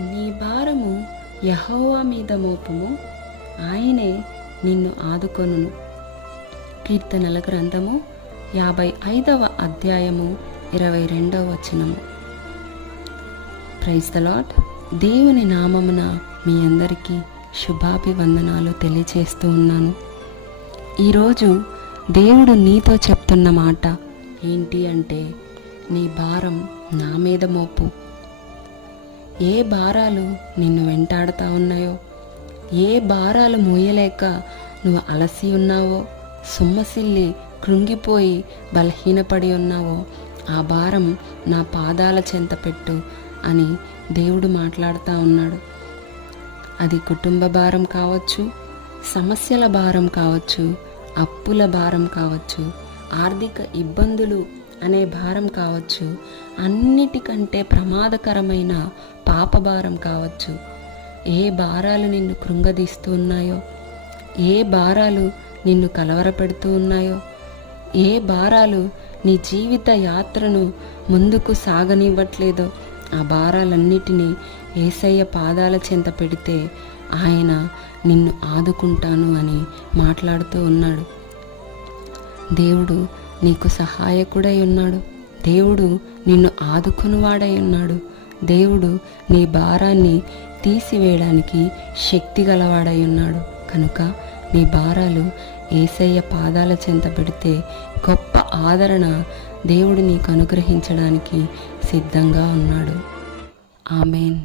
నీ భారము యెహోవా మీద మోపుము, ఆయనే నిన్ను ఆదుకొనును. కీర్తనల గ్రంథము 55వ అధ్యాయము 22వ వచనము. Praise the lord. దేవుని నామమున మీ అందరికీ శుభాభివందనాలు తెలియచేస్తూ ఉన్నాను. ఈరోజు దేవుడు నీతో చెప్తున్న మాట ఏంటి అంటే, నీ భారం నా మీద మోపు. ఏ భారాలు నిన్ను వెంటాడుతూ ఉన్నాయో, ఏ భారాలు మోయలేక నువ్వు అలసి ఉన్నావో, సొమ్మసిల్లి కృంగిపోయి బలహీనపడి ఉన్నావో, ఆ భారం నా పాదాల చెంత పెట్టు అని దేవుడు మాట్లాడుతూ ఉన్నాడు. అది కుటుంబ భారం కావచ్చు, సమస్యల భారం కావచ్చు, అప్పుల భారం కావచ్చు, ఆర్థిక ఇబ్బందులు అనే భారం కావచ్చు, అన్నిటికంటే ప్రమాదకరమైన పాప భారం కావచ్చు. ఏ భారాలు నిన్ను కృంగదీస్తూ ఉన్నాయో, ఏ భారాలు నిన్ను కలవరపెడుతూ ఉన్నాయో, ఏ భారాలు నీ జీవిత యాత్రను ముందుకు సాగనివ్వట్లేదో, ఆ భారాలన్నిటినీ యేసయ్య పాదాల చెంత పెడితే ఆయన నిన్ను ఆదుకుంటాను అని మాట్లాడుతూ ఉన్నాడు. దేవుడు నీకు సహాయకుడై ఉన్నాడు. దేవుడు నిన్ను ఆదుకునివాడై ఉన్నాడు. దేవుడు నీ భారాన్ని తీసివేయడానికి శక్తి గలవాడై ఉన్నాడు. కనుక నీ భారాలు యేసయ్య పాదాల చెంత పెడితే గొప్ప ఆదరణ దేవుడు నీకు అనుగ్రహించడానికి సిద్ధంగా ఉన్నాడు. ఆమేన్.